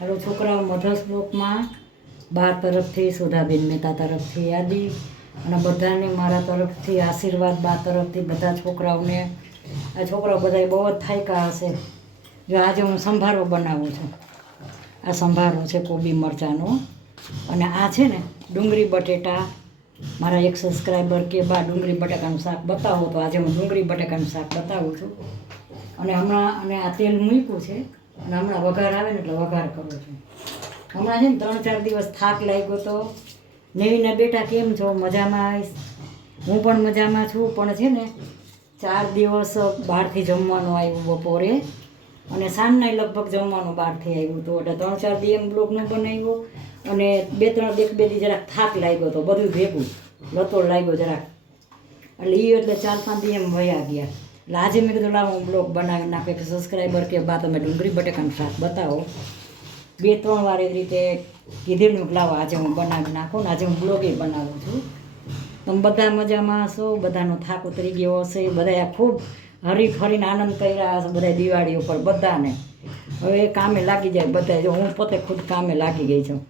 હાલો છોકરાઓ મધર્સ બ્લોકમાં બા તરફથી, સુધાબેન મહેતા તરફથી યાદી અને બધાને મારા તરફથી આશીર્વાદ, બા તરફથી બધા છોકરાઓને. આ છોકરાઓ બધા બહુ જ થાક્યા હશે. જો આજે હું સંભારો બનાવું છું. આ સંભારો છે કોબી મરચાંનો, અને આ છે ને ડુંગળી બટેટા. મારા એક સબસ્ક્રાઈબર કે બા ડુંગળી બટાકાનું શાક બતાવો, તો આજે હું ડુંગળી બટાકાનું શાક બતાવું છું. અને હમણાં આ તેલ મૂક્યું છે અને હમણાં વઘાર આવે ને એટલે વઘાર કરું છું. હમણાં છે ને 3-4 દિવસ થાક લાગ્યો તો. નેવીના બેટા કેમ છો? મજામાં આવીશ. હું પણ મજામાં છું, પણ છે ને 4 દિવસ બહારથી જમવાનું આવ્યું બપોરે, અને સાંજના લગભગ જમવાનું બહારથી આવ્યું હતું. એટલે 3-4 દી એમ બ્લોગ ન બનાવ્યો, અને 2-3 દી જરાક થાક લાગ્યો હતો, બધું ભેગું લતોડ લાગ્યો જરાક. એટલે 4-5 દી એમ વયા ગયા. એટલે આજે મેં કીધું લાવો હું બ્લોગ બનાવી નાખે. કે સબસ્ક્રાઈબર કે બા તમે ડુંગળી બટાકાનું શાક બતાવો. 2-3 વાર એવી રીતે કીધેલું કે લાવો આજે હું બનાવી નાખું. ને આજે હું બ્લોગે બનાવું છું. તમે બધા મજામાં હશો, બધાનો થાક ઉતરી ગયો હશે, બધા ખૂબ હરી ફરીને આનંદ કર્યા હશે બધા દિવાળી ઉપર બધાને. હવે કામે લાગી જાય બધા. જો હું પોતે ખુદ કામે લાગી ગઈ છું.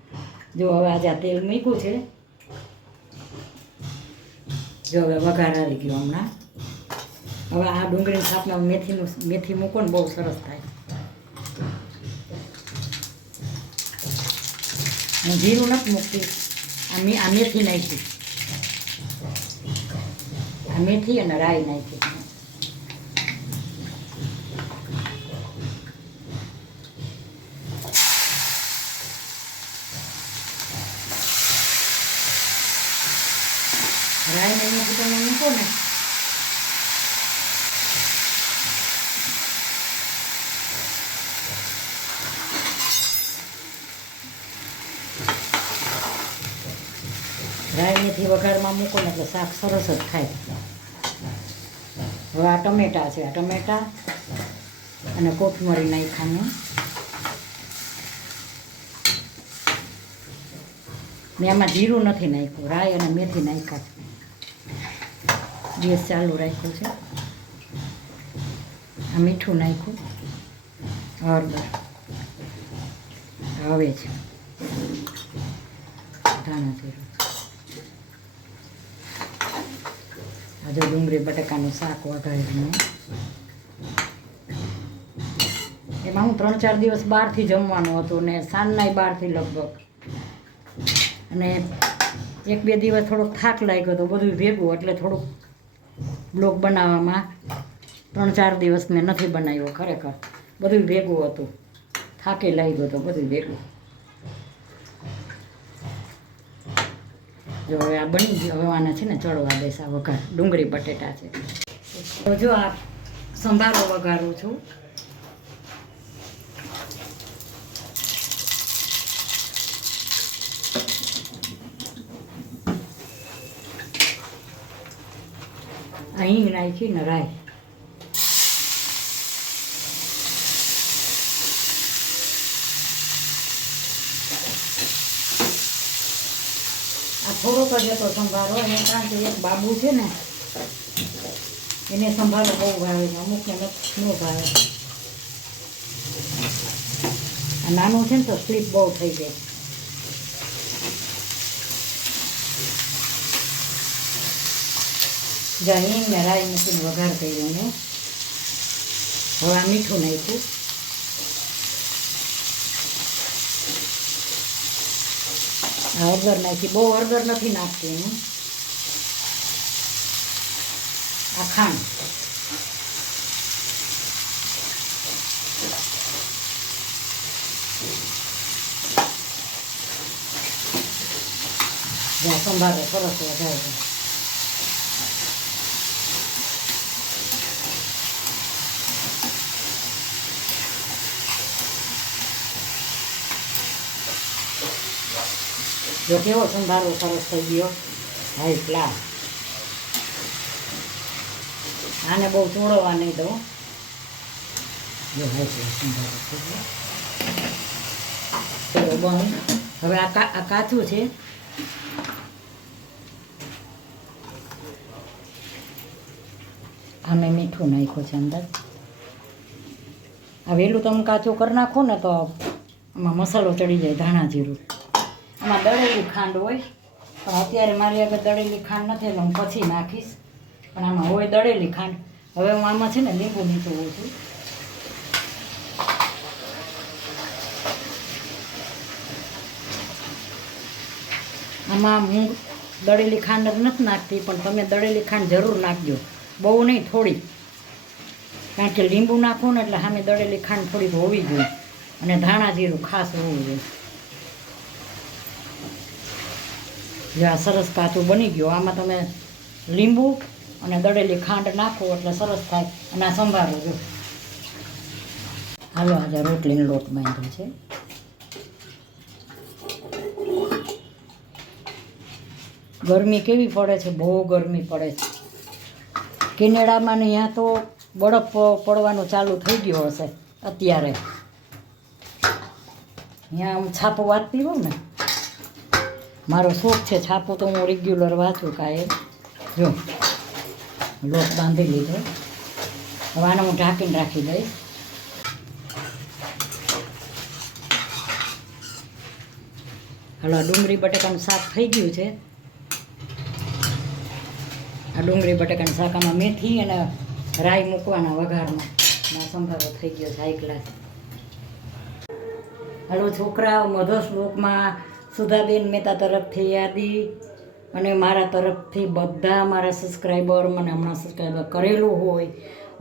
જો હવે આજે આ તેલ મૂક્યું છે. જો હવે વઘાર આવી ગયો હમણાં. હવે આ ડુંગળીના શાકમાં મેથી મૂકો ને બહુ સરસ થાય. હું જીરું નથી મૂકતી, આ મેથી નાખી. આ મેથી અને રાઈ નાખી. રાઈ ને મેથી તમે મૂકો ને રાઈ મેથી વઘારમાં મૂકો ને એટલે શાક સરસ જ થાય. હવે આ ટમેટા છે, આ ટમેટા અને કોથમરી નાખવાનું. મેં આમાં જીરું નથી નાખ્યું, રાઈ અને મેથી નાખ્યા છે. ગેસ ચાલુ રાખ્યું છે. આ મીઠું નાખ્યું, હળદર, હવે છે ધાણા જીરું. આજે ડુંગળી બટાકાનું શાક વઘારીને એમાં હું 3-4 દિવસ બહારથી જમવાનું હતું ને સાંજના બહારથી લગભગ, અને 1-2 દિવસ થોડોક થાક લાગ્યો હતો બધું ભેગું. એટલે થોડુંક બ્લોગ બનાવવામાં 3-4 દિવસ મેં નથી બનાવ્યો. ખરેખર બધું ભેગું હતું, થાકે લાગ્યો હતો બધું ભેગું. જો હવે આ બની ગયો. હવે આને છે ને ચડવા દઈશ. આ વઘાર ડુંગળી બટેટા છે. તો જો આ સંભારો વઘારું છું. આ હિંગ નાખી ને રાઈ. આ થોડોક જ હતો સંભારો. એને કારણ કે એક બાબુ છે ને એને સંભારો બહુ ભાવે છે, અમુકને ન ભાવે. આ નાનું છે ને તો સ્લીપ બહુ થઈ જાય. જ્યાં હિંગ ને રાઈ મૂકીને વઘાર કર્યો ને. હવે આ મીઠું નાખ્યું. હળદર નાખી. બહુ હળદર નથી નાખતી હું. આ ખાંડ. જ્યાં સંભારો સરસ વઘાર્યો. જો કેવો સંભારો સરસ થઈ ગયો. High class. આને બહુ ચોળવા નહીં દો. જો હાઈ ક્લાસ સંભારો થઈ ગયો. ચલો બંધ. હવે આ કાચું છે. આમે મીઠું નાખ્યું છે અંદર. આ વહેલું તમે કાચું કરી નાખો ને તો આમાં મસાલો ચડી જાય, ધાણા જીરું. આમાં દળેલી ખાંડ હોય, પણ અત્યારે મારી આગળ દળેલી ખાંડ નથી એટલે હું પછી નાખીશ. પણ આમાં હોય દળેલી ખાંડ. હવે હું આમાં છે ને લીંબુ નીચોવું છું. આમાં હું દળેલી ખાંડ જ નથી નાખતી, પણ તમે દળેલી ખાંડ જરૂર નાખજો, બહુ નહીં, થોડી. કારણ કે લીંબુ નાખો ને એટલે સામે દળેલી ખાંડ થોડીક હોવી જોઈએ, અને ધાણા જીરું ખાસ હોવું જોઈએ. જો આ સરસ કાચું બની ગયો. આમાં તમે લીંબુ અને દળેલી ખાંડ નાખો એટલે સરસ થાય. અને આ સંભારો જો. હાલો આજે રોટલીનો લોટ બાંધ્યો છે. ગરમી કેવી પડે છે, બહુ ગરમી પડે છે. કેનેડામાં ને ત્યાં તો બરફ પડવાનું ચાલુ થઈ ગયો હશે અત્યારે. ત્યાં હું છાપો વાંચતી હોઉં ને, મારો શોખ છે છાપો, તો હું રેગ્યુલર વાંચું કાંઈ. જો લોટ બાંધી લીધો. હવે આને હું ઢાંકીને રાખી દઈશ. હાલો આ ડુંગળી બટાકાનું શાક થઈ ગયું છે. આ ડુંગળી બટાકાનું શાક, આમાં મેથી અને રાઈ મૂકવાના વઘારમાં. સંભારો થઈ ગયો છે હાઈ ક્લાસ. હાલો છોકરાઓ, મધર શ્લોકમાં સુધાબેન મહેતા તરફથી યાદી, અને મારા તરફથી બધા મારા સબસ્ક્રાઈબર, મને હમણાં સબસ્ક્રાઈબર કરેલું હોય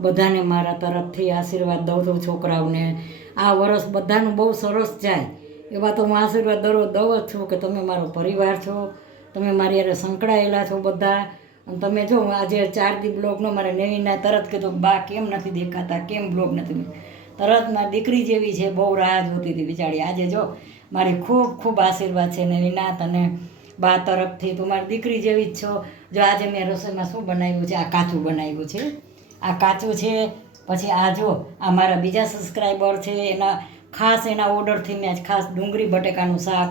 બધાને મારા તરફથી આશીર્વાદ દઉં છું. છોકરાઓને આ વર્ષ બધાનું બહુ સરસ જાય એવા તો હું આશીર્વાદ દઉં જ છું, કે તમે મારો પરિવાર છો, તમે મારી યારે સંકળાયેલા છો બધા. અને તમે જો આજે 4 દી બ્લોગનો મારે નેવીના તરત કીધું, બા કેમ નથી દેખાતા, કેમ બ્લોગ નથી. તરત મારી દીકરી જેવી છે, બહુ રાહ જોતી હતી બિચારી. આજે જો મારી ખૂબ ખૂબ આશીર્વાદ છે નેવીના તને બા તરફથી. તું મારી દીકરી જેવી જ છો. જો આજે મેં રસોઈમાં શું બનાવ્યું છે, આ કાચું બનાવ્યું છે. આ કાચું છે. પછી આ જો આ મારા બીજા સબસ્ક્રાઈબર છે, એના ખાસ એના ઓર્ડરથી મેં ખાસ ડુંગળી બટેકાનું શાક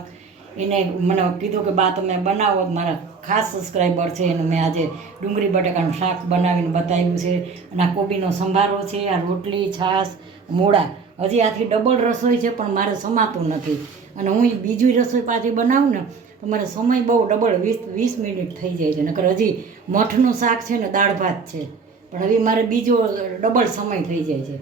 એને મને કીધું કે બા તમે બનાવો. મારા ખાસ સબસ્ક્રાઈબર છે, એને મેં આજે ડુંગળી બટેકાનું શાક બનાવીને બતાવ્યું છે. અને આ કોબીનો સંભારો છે, આ રોટલી, છાશ, મૂળા. હજી આથી ડબલ રસોઈ છે, પણ મારે સમાતું નથી. અને હું બીજી રસોઈ પાછી બનાવું ને તો મારે સમય બહુ ડબલ 20 મિનિટ થઈ જાય છે. નકર હજી મઠનું શાક છે ને દાળ ભાત છે, પણ હવે મારે બીજો ડબલ સમય થઈ જાય છે.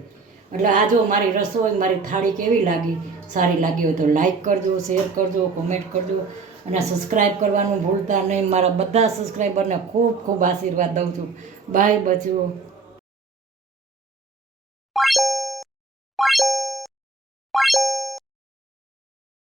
એટલે આ જો મારી રસોઈ, મારી થાળી કેવી લાગી, સારી લાગી હોય તો લાઈક કરજો, શેર કરજો, કોમેન્ટ કરજો, અને સબસ્ક્રાઈબ કરવાનું ભૂલતા નહીં. મારા બધા સબસ્ક્રાઈબરને ખૂબ ખૂબ આશીર્વાદ દઉં છું. બાય બચ્ચો.